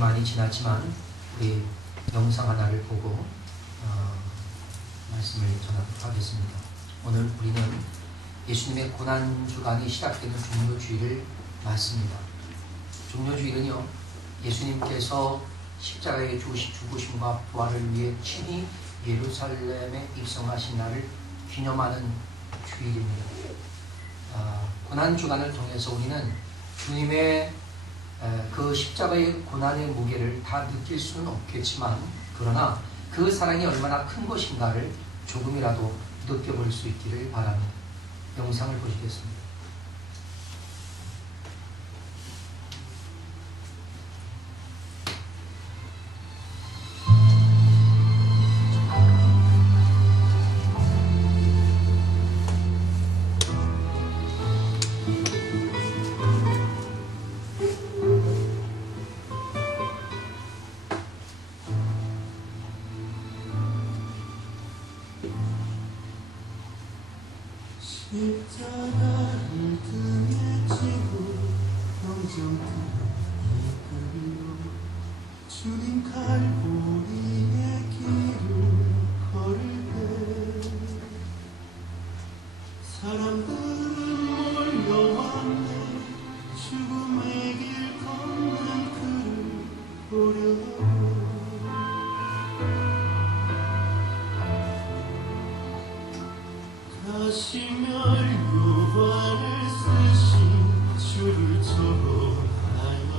많이 지났지만 우리 영상 하나를 보고 말씀을 전하도록 하겠습니다. 오늘 우리는 예수님의 고난주간이 시작되는 종료주일을 맞습니다. 종료주일은요, 예수님께서 십자가에 죽으심과 부활을 위해 친히 예루살렘에 입성하신 날을 기념하는 주일입니다. 고난주간을 통해서 우리는 주님의 그 십자가의 고난의 무게를 다 느낄 수는 없겠지만, 그러나 그 사랑이 얼마나 큰 것인가를 조금이라도 느껴볼 수 있기를 바랍니다. 영상을 보시겠습니다. 십자가를 등에 지고 영정들이 끌려 주님 갈보리의 길을 걸을 때 사람들은 몰려왔네. 죽음의 길 걷는 그를 보려고. 가시멸 요한을 쓰신 주를 초롱하여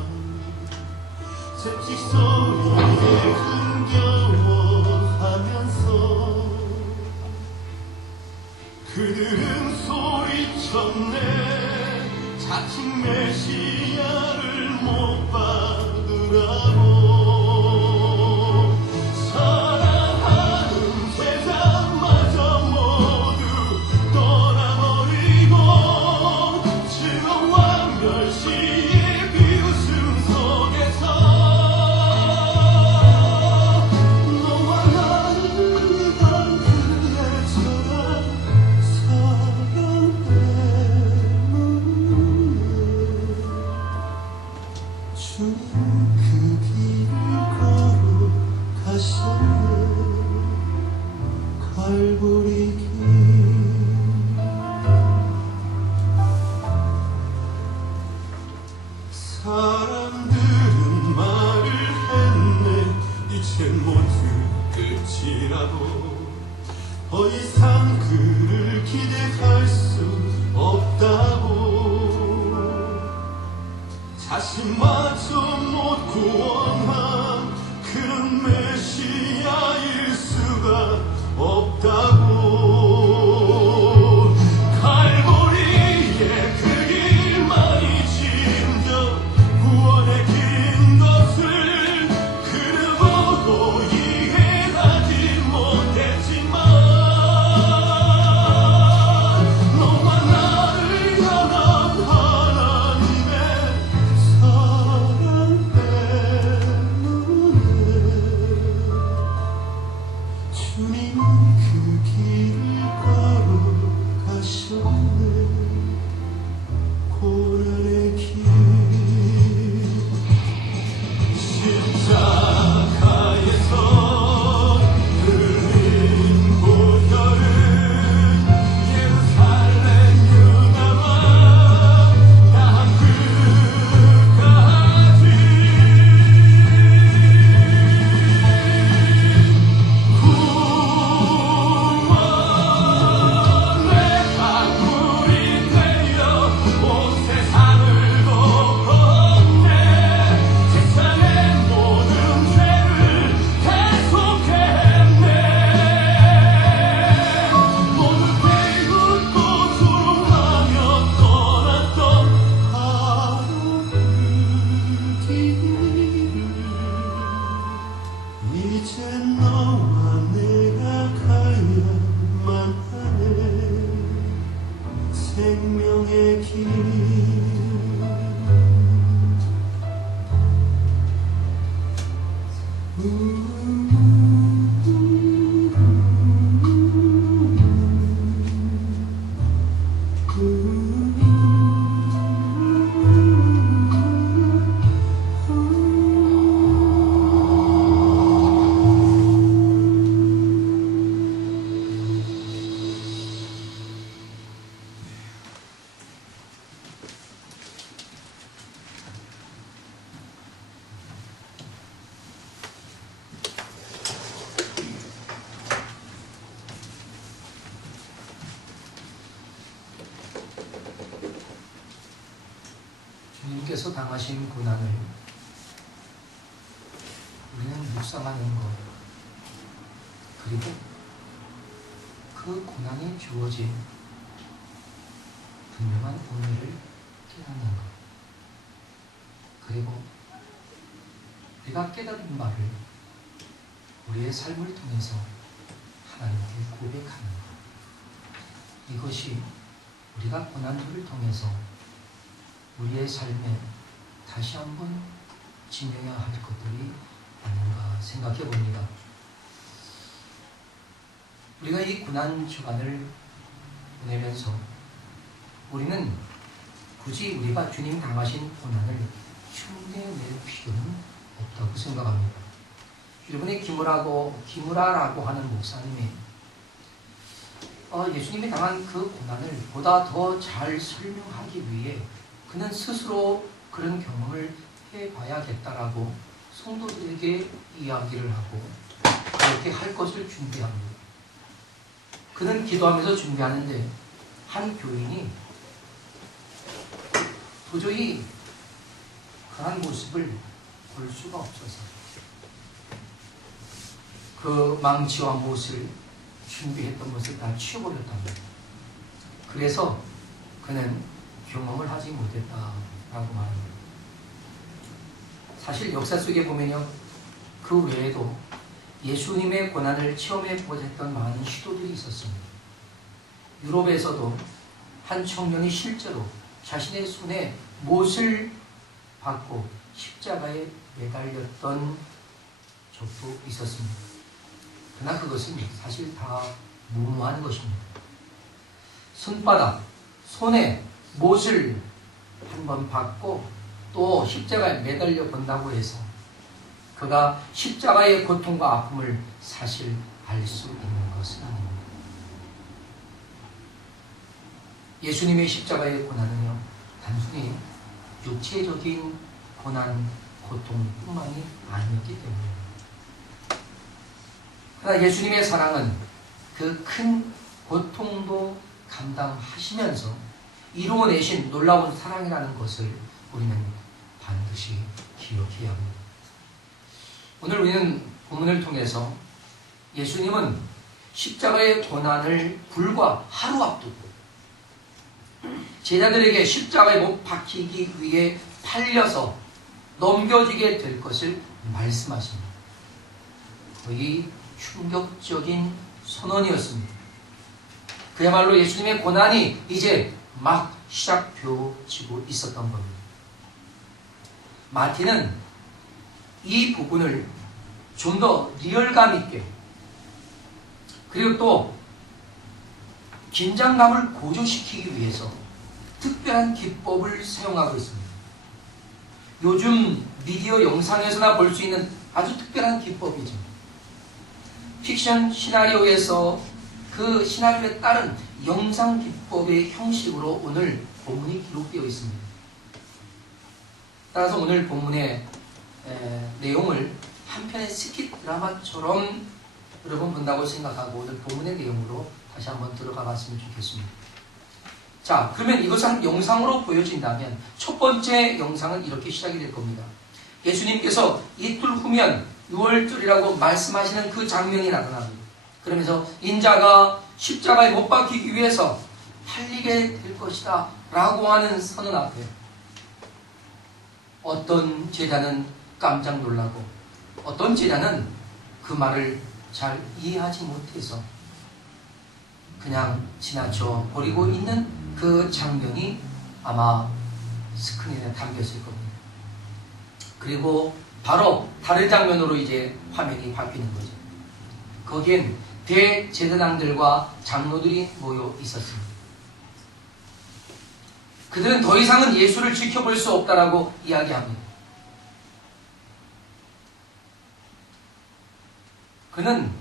채찍 소리에 흥겨워하면서 그들은 소리쳤네. 자칭 메시아를 못 받으라고. 사람들은 말을 했네. 이제 모두 끝이라고. 더 이상 그를 기대할 수 없다고. 자신마저 못 구원한 그런 메시아일 수가 없다고. 세상 예수님께서 당하신 고난을 우리는 묵상하는 것, 그리고 그 고난이 주어진 분명한 오늘을 깨닫는 것, 그리고 내가 깨달은 바를 우리의 삶을 통해서 하나님께 고백하는 것, 이것이 우리가 고난들을 통해서 우리의 삶에 다시 한번 지녀야 할 것들이 아닌가 생각해 봅니다. 우리가 이 고난 주간을 보내면서 우리는 굳이 우리가 주님 당하신 고난을 흉내낼 필요는 없다고 생각합니다. 일본의 기무라라고 하는 목사님이 예수님이 당한 그 고난을 보다 더 잘 설명하기 위해 그는 스스로 그런 경험을 해봐야겠다라고 성도들에게 이야기를 하고 그렇게 할 것을 준비합니다. 그는 기도하면서 준비하는데 한 교인이 도저히 그런 모습을 볼 수가 없어서 그 망치와 못을 준비했던 것을 다 치워버렸답니다. 그래서 그는 경험을 하지 못했다라고 말합니다. 사실 역사 속에 보면요, 그 외에도 예수님의 고난을 체험해보고자 했던 많은 시도들이 있었습니다. 유럽에서도 한 청년이 실제로 자신의 손에 못을 받고 십자가에 매달렸던 적도 있었습니다. 그러나 그것은 사실 다 무모한 것입니다. 손에 못을 한번 받고 또 십자가에 매달려 본다고 해서 그가 십자가의 고통과 아픔을 사실 알 수 있는 것은 아닙니다. 예수님의 십자가의 고난은요, 단순히 육체적인 고난, 고통뿐만이 아니었기 때문입니다. 그러나 예수님의 사랑은 그 큰 고통도 감당하시면서 이루어내신 놀라운 사랑이라는 것을 우리는 반드시 기억해야 합니다. 오늘 우리는 본문을 통해서 예수님은 십자가의 고난을 불과 하루 앞두고 제자들에게 십자가에 못 박히기 위해 팔려서 넘겨지게 될 것을 말씀하십니다. 거의 충격적인 선언이었습니다. 그야말로 예수님의 고난이 이제 막 시작되어지고 있었던 겁니다. 마태는 이 부분을 좀 더 리얼감 있게 그리고 또 긴장감을 고조시키기 위해서 특별한 기법을 사용하고 있습니다. 요즘 미디어 영상에서나 볼 수 있는 아주 특별한 기법이죠. 픽션 시나리오에서 그 시나리오에 따른 영상 기법의 형식으로 오늘 본문이 기록되어 있습니다. 따라서 오늘 본문의 내용을 한 편의 스킷 드라마처럼 여러분 본다고 생각하고 오늘 본문의 내용으로 다시 한번 들어가 봤으면 좋겠습니다. 자, 그러면 이것을 한 영상으로 보여진다면 첫 번째 영상은 이렇게 시작이 될 겁니다. 예수님께서 이틀 후면 6월절이라고 말씀하시는 그 장면이 나타납니다. 그러면서 인자가 십자가에 못 박히기 위해서 팔리게 될 것이다 라고 하는 선언 앞에 어떤 제자는 깜짝 놀라고 어떤 제자는 그 말을 잘 이해하지 못해서 그냥 지나쳐 버리고 있는 그 장면이 아마 스크린에 담겼을 겁니다. 그리고 바로 다른 장면으로 이제 화면이 바뀌는 거죠. 거기엔 대제사장들과 장로들이 모여 있었습니다. 그들은 더 이상은 예수를 지켜볼 수 없다라고 이야기합니다. 그는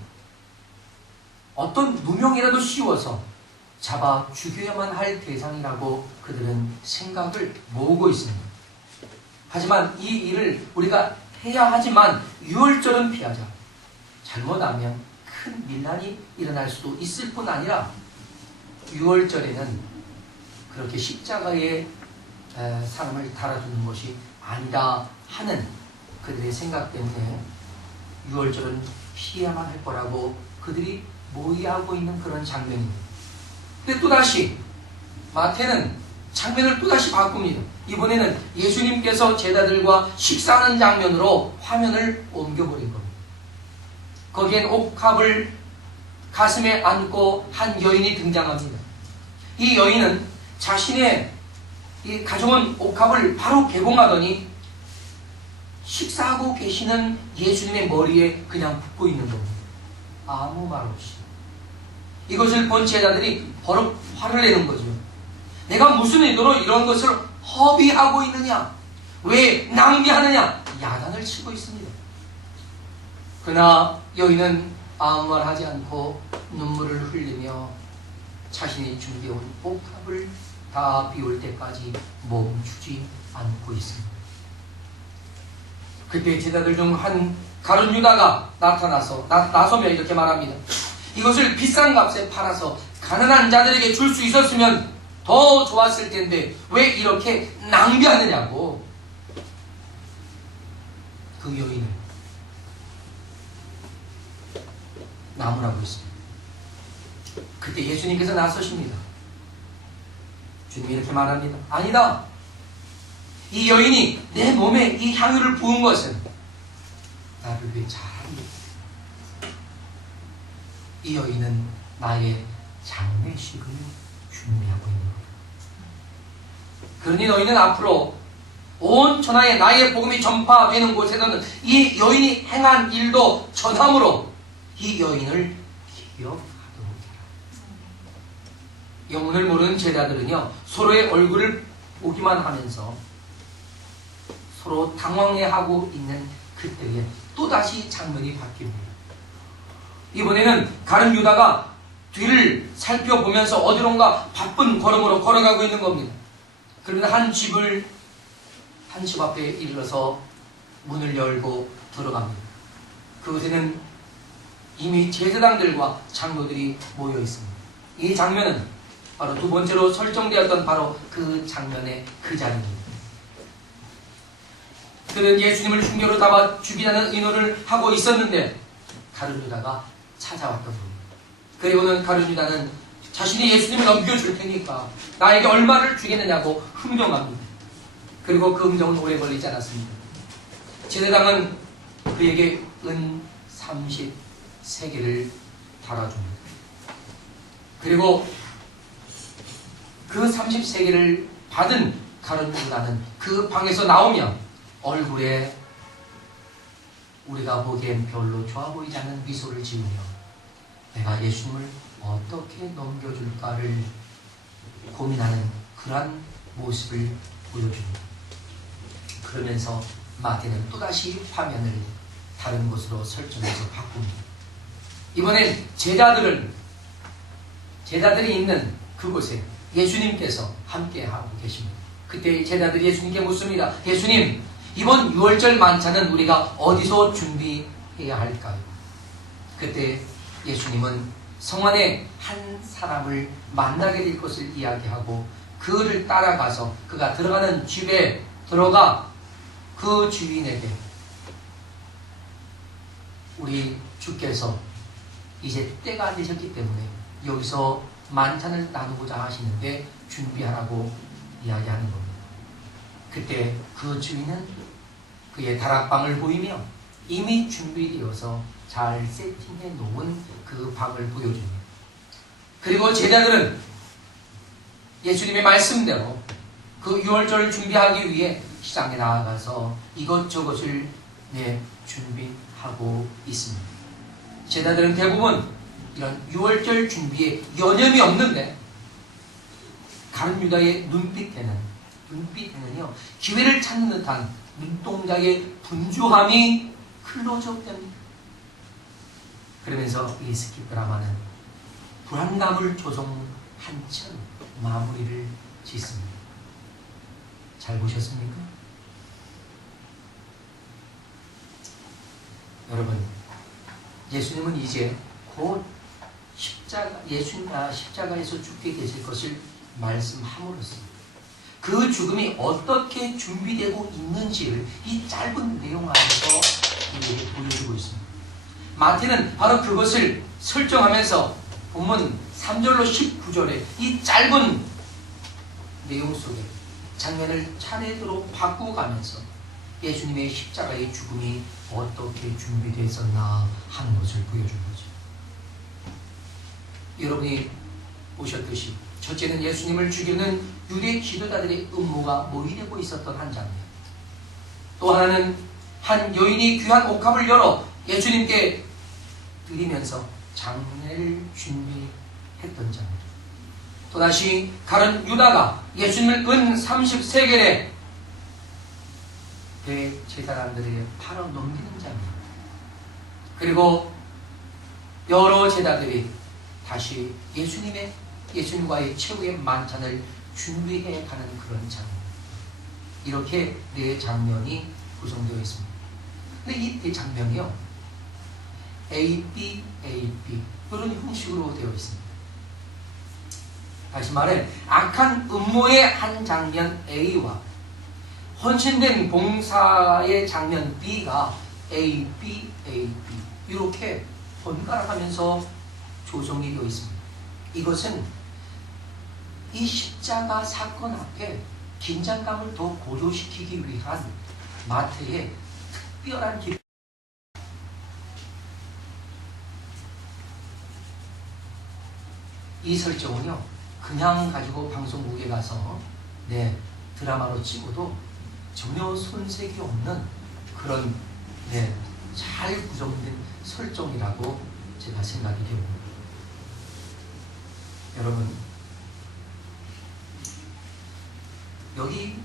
어떤 누명이라도 씌워서 잡아 죽여야만 할 대상이라고 그들은 생각을 모으고 있습니다. 하지만 이 일을 우리가 해야 하지만 6월절은 피하자. 잘못하면 큰 밀란이 일어날 수도 있을 뿐 아니라 6월절에는 그렇게 십자가에 사람을 달아주는 것이 아니다 하는 그들의 생각 때문에 유월절은 피해야만 할 거라고 그들이 모의하고 있는 그런 장면입니다. 근데 또다시 마태는 장면을 또다시 바꿉니다. 이번에는 예수님께서 제자들과 식사하는 장면으로 화면을 옮겨버린 겁니다. 거기엔 옥합을 가슴에 안고 한 여인이 등장합니다. 이 여인은 자신의 이 가져온 옥합을 바로 개봉하더니 식사하고 계시는 예수님의 머리에 그냥 붓고 있는 겁니다. 아무 말 없이. 이것을 본 제자들이 버럭 화를 내는 거죠. 내가 무슨 의도로 이런 것을 허비하고 있느냐? 왜 낭비하느냐? 야단을 치고 있습니다. 그러나 여인은 아무 말 하지 않고 눈물을 흘리며 자신이 준비해온 옥합을 다 비울 때까지 멈추지 않고 있습니다. 그때 제자들 중 한 가룟 유다가 나서며 이렇게 말합니다. 이것을 비싼 값에 팔아서 가난한 자들에게 줄 수 있었으면 더 좋았을 텐데 왜 이렇게 낭비하느냐고. 그 여인을 나무라고 했습니다. 그때 예수님께서 나서십니다. 주님이 이렇게 말합니다. 아니다. 이 여인이 내 몸에 이 향유를 부은 것은 나를 위해 잘합니다. 이 여인은 나의 장례식을 준비하고 있는 거다. 그러니 너희는 앞으로 온 천하에 나의 복음이 전파되는 곳에서는 이 여인이 행한 일도 전함으로 이 여인을 기억하도록 해라. 영문을 모르는 제자들은요, 서로의 얼굴을 보기만 하면서 서로 당황해하고 있는 그때에 또다시 장면이 바뀝니다. 이번에는 가룟 유다가 뒤를 살펴보면서 어디론가 바쁜 걸음으로 걸어가고 있는 겁니다. 그러면 한 집 앞에 이르러서 문을 열고 들어갑니다. 그곳에는 이미 제사장들과 장로들이 모여 있습니다. 이 장면은 바로 두 번째로 설정되었던 바로 그 장면의 그 자리입니다. 그들은 예수님을 흉계로 잡아 죽이자는 의논을 하고 있었는데 가룟 유다가 찾아왔던 겁니다. 그리고는 가룟 유다는 자신이 예수님을 넘겨줄 테니까 나에게 얼마를 주겠느냐고 흥정합니다. 그리고 그 흥정은 오래 걸리지 않았습니다. 제사장은 그에게 은 30세겔을 달아줍니다. 그리고 그 30세겔을 받은 가룟 유다는 그 방에서 나오며 얼굴에 우리가 보기엔 별로 좋아 보이지 않는 미소를 지으며 내가 예수님을 어떻게 넘겨줄까를 고민하는 그러한 모습을 보여줍니다. 그러면서 마태는 또다시 화면을 다른 곳으로 설정해서 바꿉니다. 이번엔 제자들이 있는 그곳에 예수님께서 함께하고 계십니다. 그때 제자들이 예수님께 묻습니다. 예수님, 이번 유월절 만찬은 우리가 어디서 준비해야 할까요? 그때 예수님은 성 안에 한 사람을 만나게 될 것을 이야기하고 그를 따라가서 그가 들어가는 집에 들어가 그 주인에게 우리 주께서 이제 때가 되셨기 때문에 여기서 만찬을 나누고자 하시는데 준비하라고 이야기하는 겁니다. 그때 그 주인은 그의 다락방을 보이며 이미 준비되어서 잘 세팅해 놓은 그 방을 보여줍니다. 그리고 제자들은 예수님의 말씀대로 그 유월절을 준비하기 위해 시장에 나아가서 이것저것을 준비하고 있습니다. 제자들은 대부분 이런 유월절 준비에 여념이 없는데 가룟 유다의 눈빛에는요 기회를 찾는 듯한 눈동자의 분주함이 클로즈업됩니다. 그러면서 이 스킵 드라마는 불안감을 조성 한층 마무리를 짓습니다. 잘 보셨습니까? 여러분, 예수님은 이제 곧 십자가에서 죽게 되실 것을 말씀함으로써 그 죽음이 어떻게 준비되고 있는지를 이 짧은 내용 안에서 우리에게 보여주고 있습니다. 마태는 바로 그것을 설정하면서 본문 3절로 19절에 이 짧은 내용 속에 장면을 차례대로 바꾸고 가면서 예수님의 십자가의 죽음이 어떻게 준비되었나 하는 것을 보여준 거죠. 여러분이 보셨듯이 첫째는 예수님을 죽이는 유대 지도자들의 음모가 모의되고 있었던 한 장면, 또 하나는 한 여인이 귀한 옥합을 열어 예수님께 드리면서 장례를 준비했던 장면, 또다시 가룟 유다가 예수님을 은 30세겔에 대제사장들에게 팔아 넘기는 장면, 그리고 여러 제자들이 다시 예수님과의 최후의 만찬을 준비해 가는 그런 장면, 이렇게 네 장면이 구성되어 있습니다. 근데 이 네 장면이요, AB, AB 이런 형식으로 되어 있습니다. 다시 말해 악한 음모의 한 장면 A와 헌신된 봉사의 장면 B가 AB, AB 이렇게 번갈아가면서 조성이 되어 있습니다. 이것은 이 십자가 사건 앞에 긴장감을 더 고조시키기 위한 마태의 특별한 기록. 이 설정은요, 그냥 가지고 방송국에 가서 드라마로 찍어도 전혀 손색이 없는 그런 잘 구성된 설정이라고 제가 생각이 됩니다. 여러분, 여기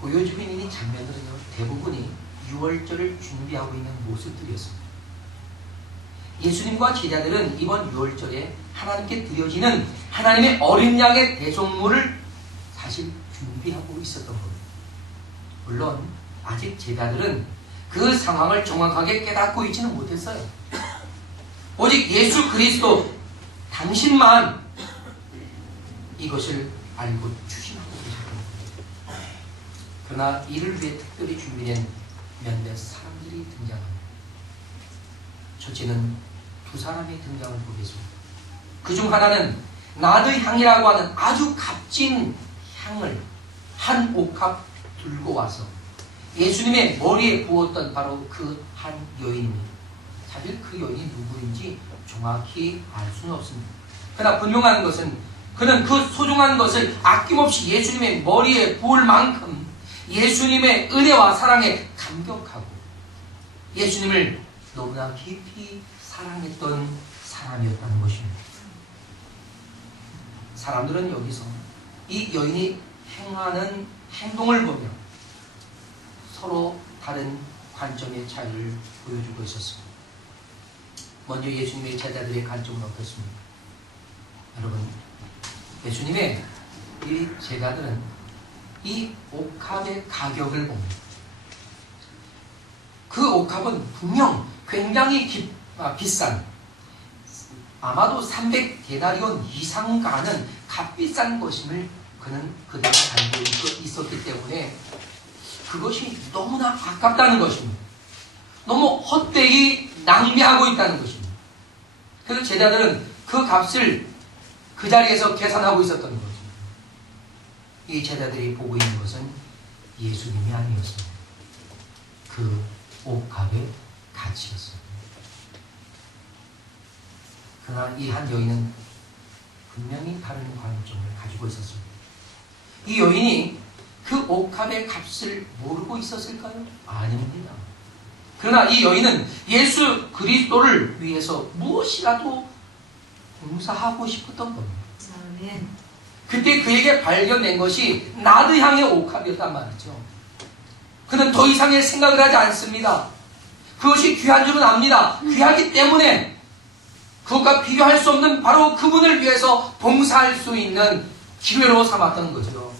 보여주고 있는 이 장면들은요, 대부분이 6월절을 준비하고 있는 모습들이었습니다. 예수님과 제자들은 이번 6월절에 하나님께 드려지는 하나님의 어린 양의 대속물을 사실 준비하고 있었던 겁니다. 물론 아직 제자들은 그 상황을 정확하게 깨닫고 있지는 못했어요. 오직 예수 그리스도 당신만 이것을 알고 추심하고 계셨던 겁니다. 그러나 이를 위해 특별히 준비된 몇몇 사람들이 등장합니다. 첫째는 두 사람의 등장을 보겠습니다. 그중 하나는 나드 향이라고 하는 아주 값진 향을 한 옥합 들고 와서 예수님의 머리에 부었던 바로 그 한 여인입니다. 사실 그 여인이 누구인지 정확히 알 수는 없습니다. 그러나 분명한 것은 그는 그 소중한 것을 아낌없이 예수님의 머리에 부을 만큼 예수님의 은혜와 사랑에 감격하고 예수님을 너무나 깊이 사랑했던 사람이었다는 것입니다. 사람들은 여기서 이 여인이 행하는 행동을 보며 서로 다른 관점의 차이를 보여주고 있었습니다. 먼저 예수님의 제자들의 관점은 어떻습니까? 여러분, 예수님의 이 제자들은 이 옥합의 가격을 봅니다. 그 옥합은 분명 굉장히 비싼, 아마도 300데나리온 이상 가는 값비싼 것임을 그는 그대로 알고 있었기 때문에 그것이 너무나 아깝다는 것입니다. 너무 헛되이 낭비하고 있다는 것입니다. 그래서 제자들은 그 값을 그 자리에서 계산하고 있었던 거죠. 이 제자들이 보고 있는 것은 예수님이 아니었습니다. 그 옥합의 가치였습니다. 그러나 이 한 여인은 분명히 다른 관점을 가지고 있었습니다. 이 여인이 그 옥합의 값을 모르고 있었을까요? 아닙니다. 그러나 이 여인은 예수 그리스도를 위해서 무엇이라도 봉사하고 싶었던 겁니다. 아멘. 그때 그에게 발견된 것이 나드 향의 옥합이었단 말이죠. 그는 더 이상의 생각을 하지 않습니다. 그것이 귀한 줄은 압니다. 귀하기 때문에 그것과 비교할 수 없는 바로 그분을 위해서 봉사할 수 있는 기회로 삼았던 거죠.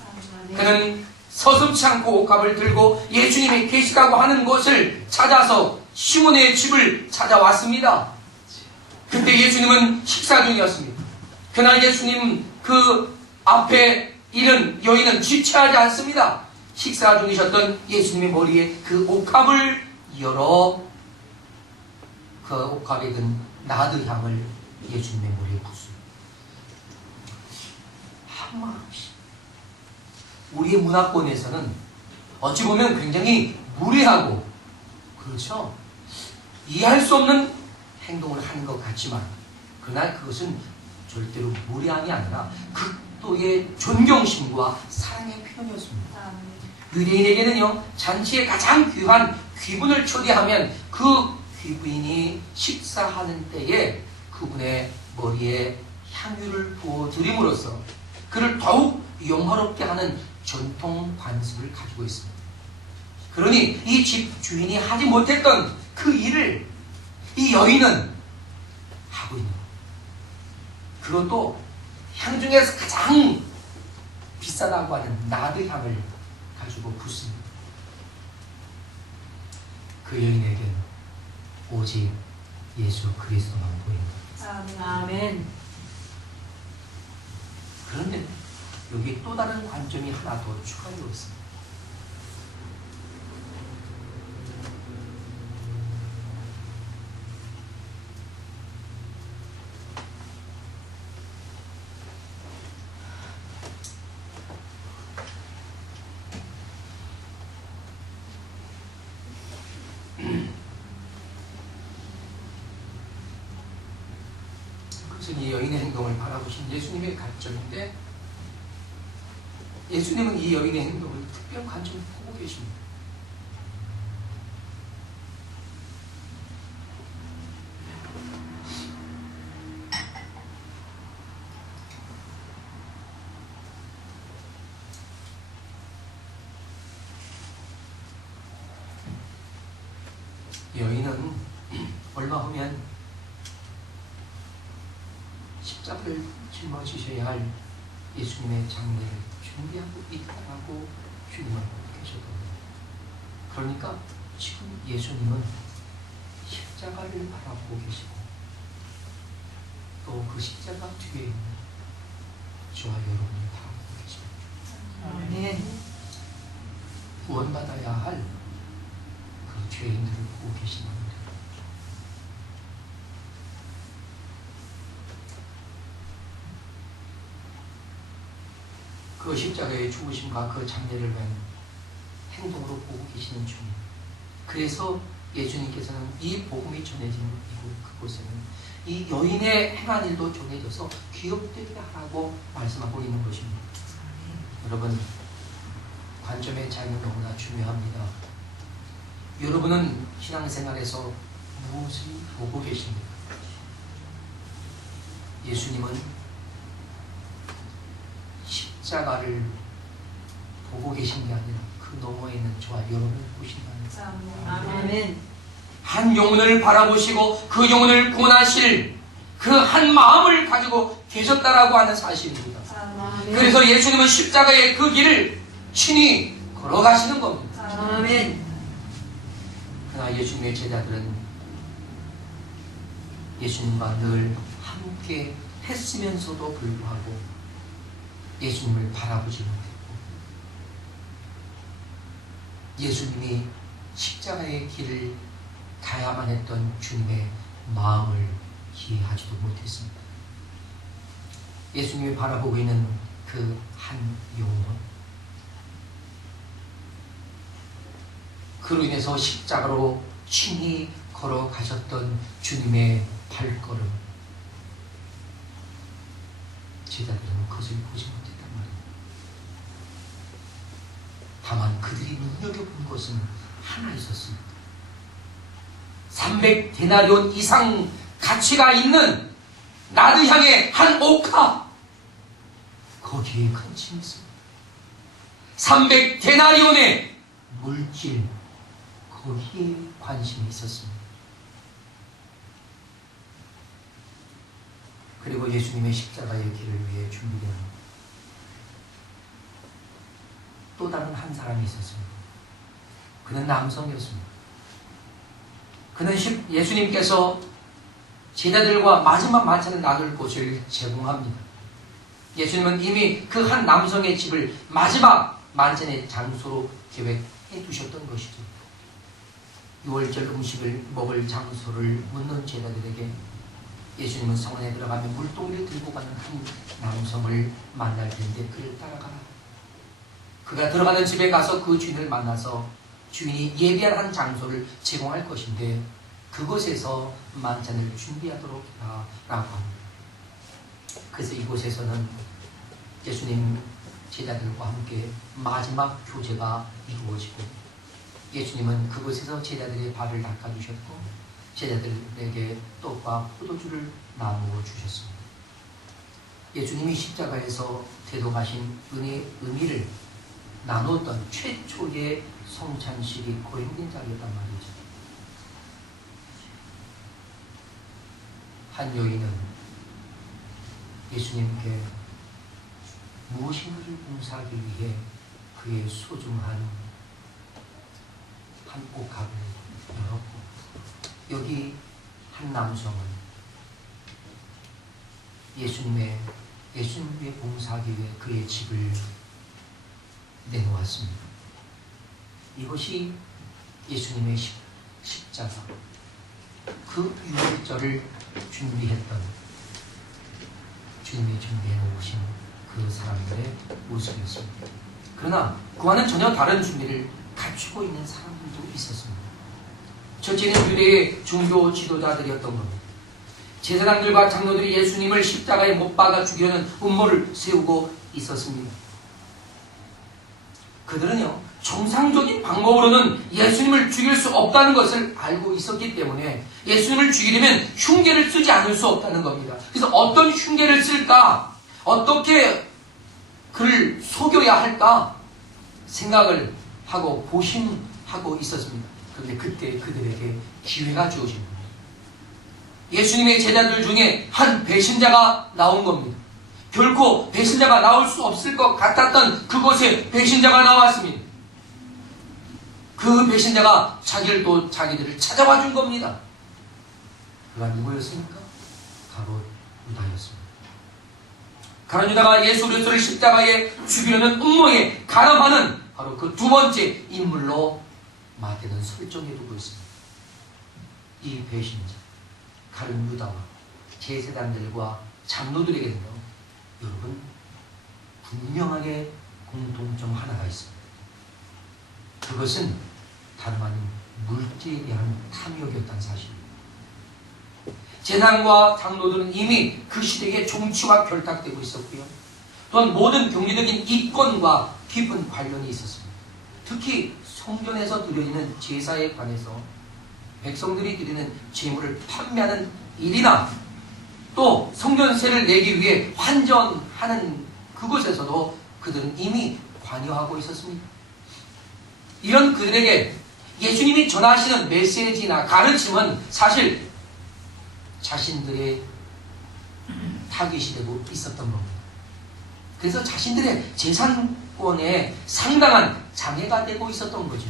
그는 서슴지 않고 옥합을 들고 예수님이 계시다고 하는 곳을 찾아서 시몬의 집을 찾아왔습니다. 그때 예수님은 식사 중이었습니다. 그날 예수님 그 앞에 이런 여인은 지체하지 않습니다. 식사 중이셨던 예수님의 머리에 그 옥합을 열어 그 옥합에 든 나드 향을 예수님의 머리에 붓습니다. 한마음 없이. 우리의 문화권에서는 어찌 보면 굉장히 무례하고, 그렇죠? 이해할 수 없는 행동을 하는 것 같지만, 그러나 그것은 절대로 무례함이 아니라 극도의 존경심과 사랑의 표현이었습니다. 유대인에게는요, 잔치에 가장 귀한 귀분을 초대하면 그 귀부인이 식사하는 때에 그분의 머리에 향유를 부어드림으로써 그를 더욱 영화롭게 하는 전통 관습을 가지고 있습니다. 그러니 이 집 주인이 하지 못했던 그 일을 이 여인은 하고 있는 거예요. 그것도 향 중에서 가장 비싸다고 하는 나드 향을 가지고 붓습니다. 그 여인에게는 오직 예수 그리스도만 보입니다. 아멘. 그런데 여기 또 다른 관점이 하나 더 추가되어 있습니다. 그것은 이 여인의 행동을 바라보신 예수님의 관점인데, 예수님은 이 여인의 행동을 특별한 관점으로 보고 계십니다. 여인은 얼마 후면 십자가를 짊어지셔야 할 예수님의 장례를 준비하고 있다라고 주님은 계셨거든요. 그러니까 지금 예수님은 십자가를 바라보고 계시고 또 그 십자가 뒤에 있는 저와 여러분을 바라보고 계십니다. 아멘. 구원받아야 할 그 죄인들을 보고 계시는 겁니다. 그 십자가의 죽으심과 그 장례를 위한 행동으로 보고 계시는 주님. 그래서 예수님께서는 이 복음이 전해지는 그곳에는 이 여인의 행한 일도 전해져서 기억되게 하라고 말씀하고 있는 것입니다. 여러분, 관점의 차이는 너무나 중요합니다. 여러분은 신앙생활에서 무엇을 보고 계십니까? 예수님은 십자가를 보고 계신 게 아니라 그 너머에 있는 저와 여러분을 보신다는 거예요. 아멘. 한 영혼을 바라보시고 그 영혼을 구원하실 그 한 마음을 가지고 계셨다라고 하는 사실입니다. 아멘. 그래서 예수님은 십자가의 그 길을 친히 걸어가시는 겁니다. 아멘. 그러나 예수님의 제자들은 예수님과 늘 함께 했으면서도 불구하고 예수님을 바라보지 못했고, 예수님이 십자가의 길을 가야만 했던 주님의 마음을 이해하지도 못했습니다. 예수님이 바라보고 있는 그 한 영혼, 그로 인해서 십자가로 친히 걸어가셨던 주님의 발걸음, 제자들은 그것을 보지 못했단 말이에요. 다만 그들이 눈여겨본 것은 하나 있었습니다. 300데나리온 이상 가치가 있는 나드향의 한 옥합, 거기에 관심이 있습니다. 300데나리온의 물질, 거기에 관심이 있었습니다. 그리고 예수님의 십자가의 길을 위해 준비된 또 다른 한 사람이 있었습니다. 그는 남성이었습니다. 그는 예수님께서 제자들과 마지막 만찬을 나눌 곳을 제공합니다. 예수님은 이미 그 한 남성의 집을 마지막 만찬의 장소로 계획해 두셨던 것이죠. 유월절 음식을 먹을 장소를 묻는 제자들에게 예수님은 성원에 들어가면 물동이를 들고 가는 한 남성을 만날 텐데 그를 따라가라. 그가 들어가는 집에 가서 그 주인을 만나서 주인이 예비한 한 장소를 제공할 것인데 그곳에서 만찬을 준비하도록 해라라고 합니다. 그래서 이곳에서는 예수님 제자들과 함께 마지막 교제가 이루어지고 예수님은 그곳에서 제자들의 발을 닦아주셨고 제자들에게 떡과 포도주를 나누어 주셨습니다. 예수님이 십자가에서 대동하신 은혜의 의미를 나눴던 최초의 성찬식이 거행된 자리였단 말이죠. 한 여인은 예수님께 무엇인가를 봉사하기 위해 그의 소중한 한 옷갑을 열었고 여기 한 남성은 예수님의 봉사하기 위해 그의 집을 내놓았습니다. 이것이 예수님의 십자가, 그 유월절을 준비했던 주님이 준비해 놓으신 그 사람들의 모습이었습니다. 그러나 그와는 전혀 다른 준비를 갖추고 있는 사람들도 있었습니다. 첫째는 유대의 종교 지도자들이었던 겁니다. 제사장들과 장로들이 예수님을 십자가에 못 박아 죽이려는 음모를 세우고 있었습니다. 그들은요, 정상적인 방법으로는 예수님을 죽일 수 없다는 것을 알고 있었기 때문에 예수님을 죽이려면 흉계를 쓰지 않을 수 없다는 겁니다. 그래서 어떤 흉계를 쓸까? 어떻게 그를 속여야 할까? 생각을 하고 고심하고 있었습니다. 그런데 그때 그들에게 기회가 주어집니다. 예수님의 제자들 중에 한 배신자가 나온 겁니다. 결코 배신자가 나올 수 없을 것 같았던 그곳에 배신자가 나왔습니다. 그 배신자가 자기들을 찾아와 준 겁니다. 그가 누구였습니까? 바로 유다였습니다. 가룟 유다가 예수 그리스도를 십자가에 죽이려는 음모에 가담하는 바로 그 두 번째 인물로 마태는 설정해 두고 있습니다. 이 배신자 가룟 유다와 제사장들과 장로들에게는요, 여러분 분명하게 공통점 하나가 있습니다. 그것은 다름 아닌 물질에 대한 탐욕이었다는 사실입니다. 제사장과 장로들은 이미 그 시대의 정치와 결탁되고 있었고요. 또한 모든 경제적인 이권과 깊은 관련이 있었습니다. 특히 성전에서 드려지는 제사에 관해서 백성들이 드리는 제물을 판매하는 일이나 또 성전세를 내기 위해 환전하는 그곳에서도 그들은 이미 관여하고 있었습니다. 이런 그들에게 예수님이 전하시는 메시지나 가르침은 사실 자신들의 타깃이 되고 있었던 겁니다. 그래서 자신들의 재산권에 상당한 장애가 되고 있었던 거죠.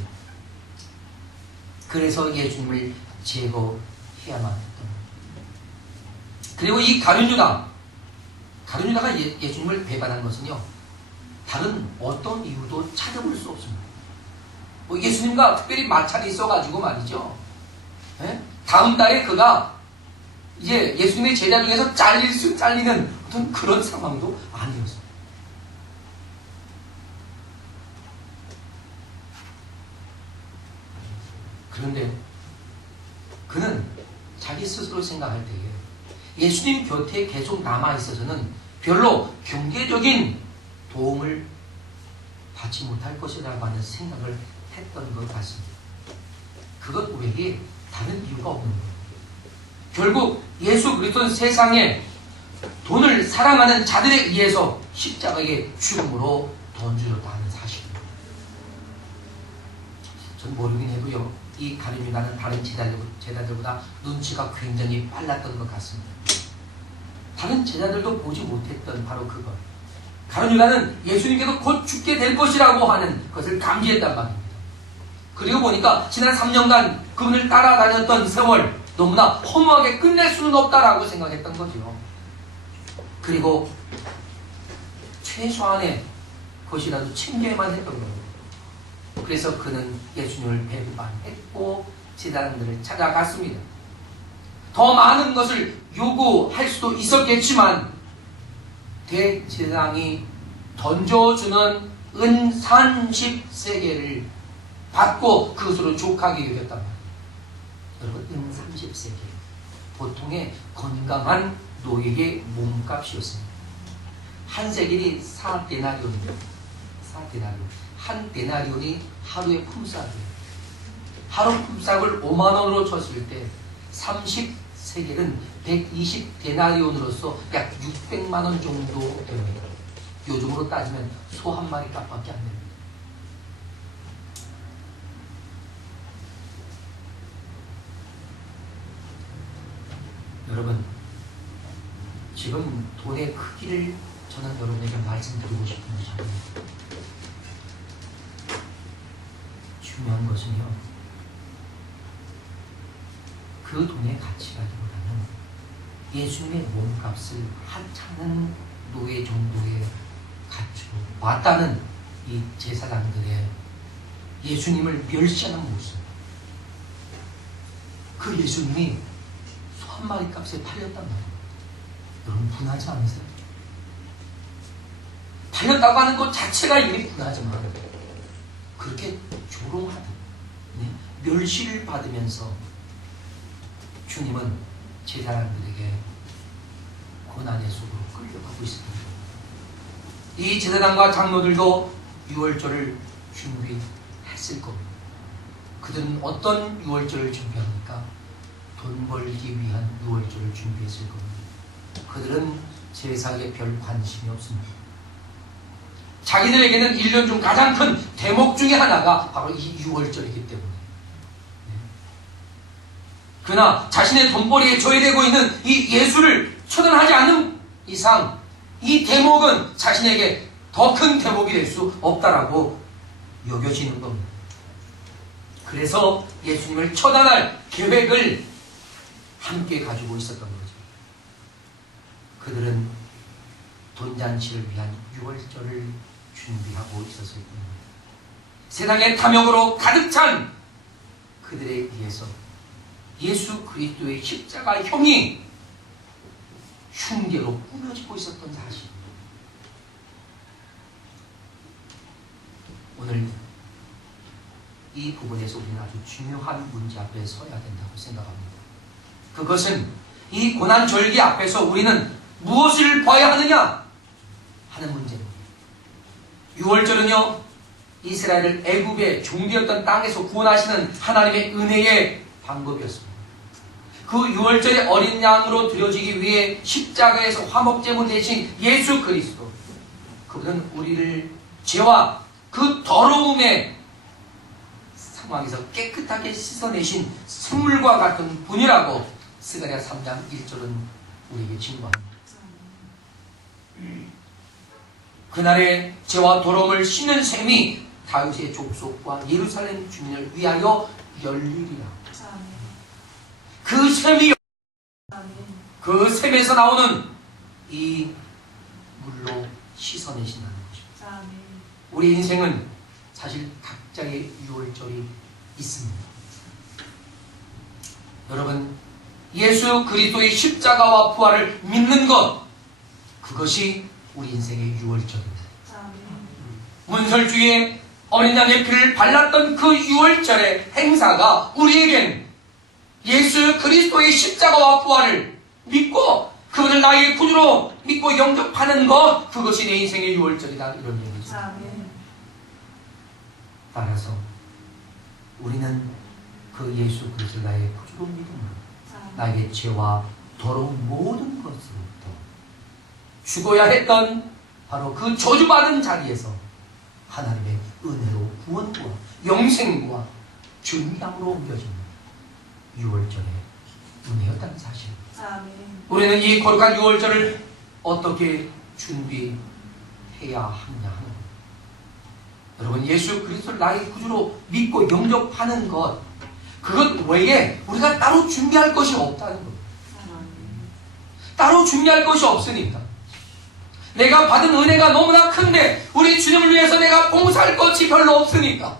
그래서 예수님을 제거해야만 했던 겁니다. 그리고 이 가룟 유다가 예수님을 배반한 것은요, 다른 어떤 이유도 찾아볼 수 없습니다. 뭐 예수님과 특별히 마찰이 있어가지고 말이죠. 예? 다음 달에 그가 이제 예수님의 제자 중에서 잘리는 어떤 그런 상황도 아니었습니다. 그런데 그는 자기 스스로 생각할 때에 예수님 곁에 계속 남아있어서는 별로 경제적인 도움을 받지 못할 것이라고 하는 생각을 했던 것 같습니다. 그것 외에 다른 이유가 없는 거예요. 결국 예수 그리스도는 세상에 돈을 사랑하는 자들에 의해서 십자가의 죽음으로 돈 주셨다 하는 사실입니다. 전 모르긴 해도요, 이 가룟 유다는 다른 제자들보다 눈치가 굉장히 빨랐던 것 같습니다. 다른 제자들도 보지 못했던 바로 그것. 가룟 유다는 예수님께서 곧 죽게 될 것이라고 하는 것을 감지했단 말입니다. 그리고 보니까 지난 3년간 그분을 따라다녔던 세월 너무나 허무하게 끝낼 수는 없다라고 생각했던 거죠. 그리고 최소한의 것이라도 챙겨야만 했던 겁니다. 그래서 그는 예수님을 배반했고 제사장들을 찾아갔습니다. 더 많은 것을 요구할 수도 있었겠지만 대제사장이 던져주는 은 30세겔을 받고 그것으로 족하게 여겼단 말이에요. 여러분, 은 30세겔, 보통의 건강한 노예의 몸값이었습니다. 한 세겔이 4데나리온입니다. 4데나리온. 한 데나리온이 하루의 품삯이에요. 하루 품삯을 5만 원으로 쳤을 때 30세겔은 120데나리온으로서 약 600만 원 정도 됩니다. 요즘으로 따지면 소 한 마리 값밖에 안 됩니다. 여러분, 지금 돈의 크기를 저는 여러분에게 말씀드리고 싶은 점입니다. 중요한 것은요, 그 돈의 가치라기보다는 예수님의 몸값을 하찮은 노예 정도의 가치로 왔다는 이 제사장들의 예수님을 멸시하는 모습. 그 예수님이 소 한 마리 값에 팔렸단 말이에요. 여러분, 분하지 않으세요? 팔렸다고 하는 것 자체가 이미 분하지만 그렇게 조롱하듯 멸시를 받으면서 주님은 제사장들에게 고난의 속으로 끌려가고 있습니다. 이 제사장과 장로들도 유월절을 준비했을 겁니다. 그들은 어떤 유월절을 준비합니까? 돈 벌기 위한 유월절을 준비했을 겁니다. 그들은 제사에 별 관심이 없습니다. 자기들에게는 1년 중 가장 큰 대목 중에 하나가 바로 이 유월절이기 때문에. 그러나 자신의 돈벌이에 조회되고 있는 이 예수를 처단하지 않는 이상 이 대목은 자신에게 더 큰 대목이 될 수 없다라고 여겨지는 겁니다. 그래서 예수님을 처단할 계획을 함께 가지고 있었던 거죠. 그들은 돈잔치를 위한 유월절을 준비하고 있었을 뿐입니다. 세상의 탐욕으로 가득 찬 그들에 의해서 예수 그리스도의 십자가 형이 흉계로 꾸며지고 있었던 사실. 오늘 이 부분에서 우리는 아주 중요한 문제 앞에 서야 된다고 생각합니다. 그것은 이 고난절기 앞에서 우리는 무엇을 봐야 하느냐 하는 문제입니다. 유월절은요, 이스라엘을 애굽의 종되었던 땅에서 구원하시는 하나님의 은혜의 방법이었습니다. 그 유월절의 어린 양으로 드려지기 위해 십자가에서 화목제물 대신 예수 그리스도, 그분은 우리를 죄와 그 더러움의 상황에서 깨끗하게 씻어내신 샘물과 같은 분이라고 스가랴 3장 1절은 우리에게 증거합니다. 그날의 죄와 더러움을 씻는 샘이 다윗의 족속과 예루살렘 주민을 위하여 열리리라. 그 샘이, 그 샘에서 나오는 이 물로 씻어내신다는 것입니다. 우리 인생은 사실 각자의 유월절이 있습니다. 여러분, 예수 그리스도의 십자가와 부활을 믿는 것, 그것이 우리 인생의 유월절입니다. 문설주에 어린 양의 피를 발랐던 그 유월절의 행사가 우리에겐 예수 그리스도의 십자가와 부활을 믿고 그분을 나의 구주로 믿고 영접하는 것, 그것이 내 인생의 유월절이다, 이런 얘기죠. 따라서 우리는 그 예수 그리스도를 나의 구주로 믿음으로 나의 죄와 더러운 모든 것으로부터 죽어야 했던 바로 그 저주받은 자리에서 하나님의 은혜로 구원과 영생과 증량으로 옮겨지는 유월절의 은혜였다는 사실. 우리는 이 거룩한 유월절을 어떻게 준비해야 하느냐 하는 것. 여러분, 예수 그리스도를 나의 구주로 믿고 영접하는 것, 그것 외에 우리가 따로 준비할 것이 없다는 것. 따로 준비할 것이 없으니까 내가 받은 은혜가 너무나 큰데 우리 주님을 위해서 내가 봉사할 것이 별로 없으니까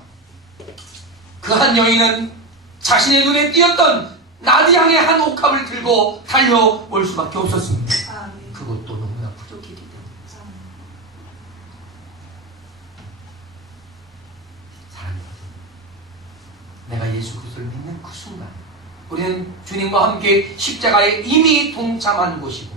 그 한 여인은 자신의 눈에 띄었던 나디향의 한 옥합을 들고 달려올 수밖에 없었습니다. 그것도 너무나 부족했기 때문에. 사랑하는 내가 예수 그리스도를 믿는 그 순간 우리는 주님과 함께 십자가에 이미 동참한 것이고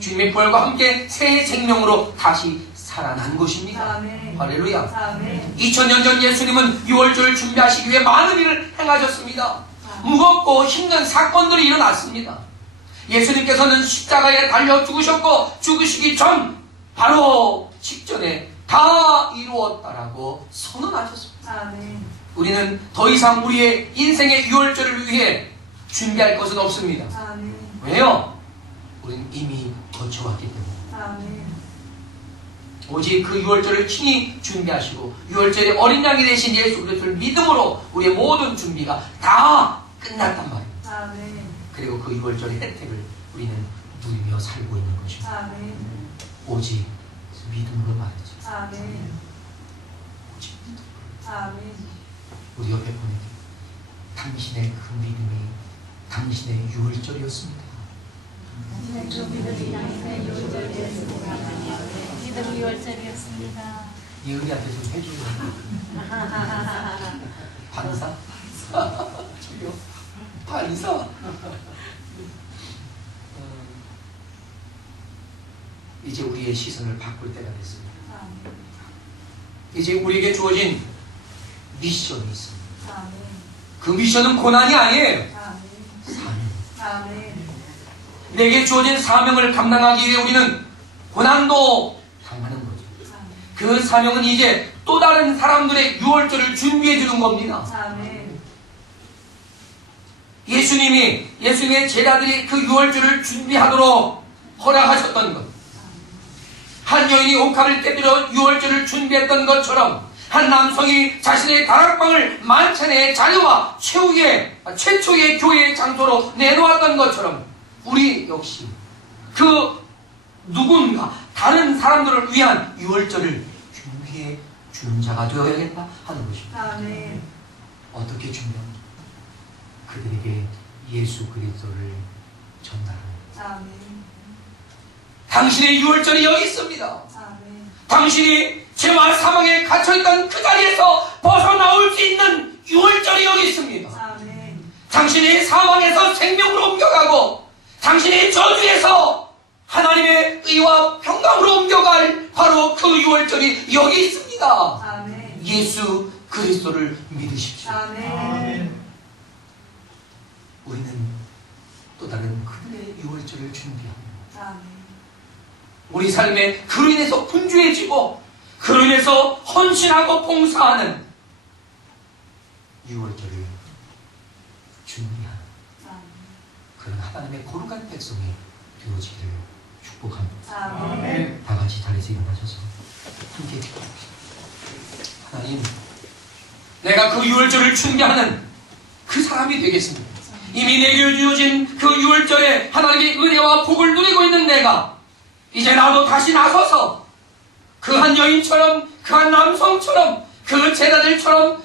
주님의 부활과 함께 새 생명으로 다시 살아난 것입니다. 할렐루야. 2000년 전 예수님은 유월절을 준비하시기 위해 많은 일을 행하셨습니다. 무겁고 힘든 사건들이 일어났습니다. 예수님께서는 십자가에 달려 죽으셨고 죽으시기 전 바로 직전에 다 이루었다라고 선언하셨습니다. 우리는 더 이상 우리의 인생의 유월절을 위해 준비할 것은 없습니다. 왜요? 우리는 이미 거쳐왔기 때문에. 오직 그 유월절을 친히 준비하시고 유월절의 어린 양이 되신 예수 그리스도를 믿음으로 우리의 모든 준비가 다 끝났단 말입니다. 그리고 그 유월절의 혜택을 우리는 누리며 살고 있는 것입니다. 오직 믿음으로 말이죠. 오직 믿음으로. 우리 옆에 보내게 당신의 그 믿음이 당신의 유월절이었습니다. 믿음 유월절이었습니다. 이 은혜한테 좀 해줘요. 반사? 저기요. 반사? 이제 우리의 시선을 바꿀 때가 됐습니다. 이제 우리에게 주어진 미션이 있습니다. 그 미션은 고난이 아니에요. 사명. 내게 주어진 사명을 감당하기 위해 우리는 고난도 당하는 거죠. 그 사명은 이제 또 다른 사람들의 유월절을 준비해 주는 겁니다. 예수님의 제자들이 그 유월절을 준비하도록 허락하셨던 것. 한 여인이 옥합을 깨뜨려 유월절을 준비했던 것처럼 한 남성이 자신의 다락방을 만찬의 자리와 최초의 교회의 장소로 내놓았던 것처럼 우리 역시 그 누군가 다른 사람들을 위한 유월절을 준비해 주는 자가 되어야겠다 하는 것입니다. 어떻게 준비합니까? 그들에게 예수 그리스도를 전달합니다. 당신의 유월절이 여기 있습니다. 당신이 죄와 사망에 갇혀있던 그 자리에서 벗어나올 수 있는 유월절이 여기 있습니다. 당신이 사망에서 생명으로 옮겨가고 당신의 저주에서 하나님의 의와 평강으로 옮겨갈 바로 그 유월절이 여기 있습니다. 예수 그리스도를 믿으십시오. 우리는 또 다른 그들의 유월절을 준비합니다. 우리 삶에 그로 인해서 분주해지고 그로 인해서 헌신하고 봉사하는 유월절을 준비하는 그런 하나님의 거룩한 백성이 되어지기를 축복합니다. 다 같이 자리에서 일어나셔서 함께 기도합시다. 하나님, 내가 그 유월절을 준비하는 그 사람이 되겠습니다. 이미 내게 주어진 그 유월절에 하나님의 은혜와 복을 누리고 있는 내가 이제 나도 다시 나서서 그 한 여인처럼 그 한 남성처럼 그 제자들처럼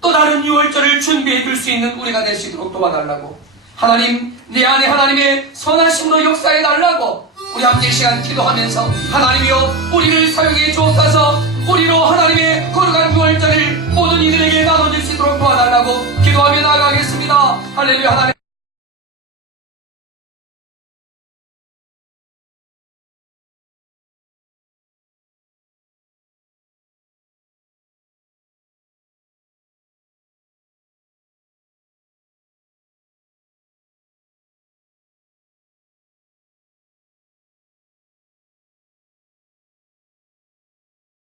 또 다른 유월절을 준비해 줄 수 있는 우리가 될 수 있도록 도와달라고 하나님, 내 안에 하나님의 선하심으로 역사해 달라고 우리 함께 시간 기도하면서 하나님이여 우리를 사용해 주옵소서. 우리로 하나님의 거룩한 유월절을 모든 이들에게 나눠줄 수 있도록 도와달라고 기도하며 나아가겠습니다. 할렐루야. 하나님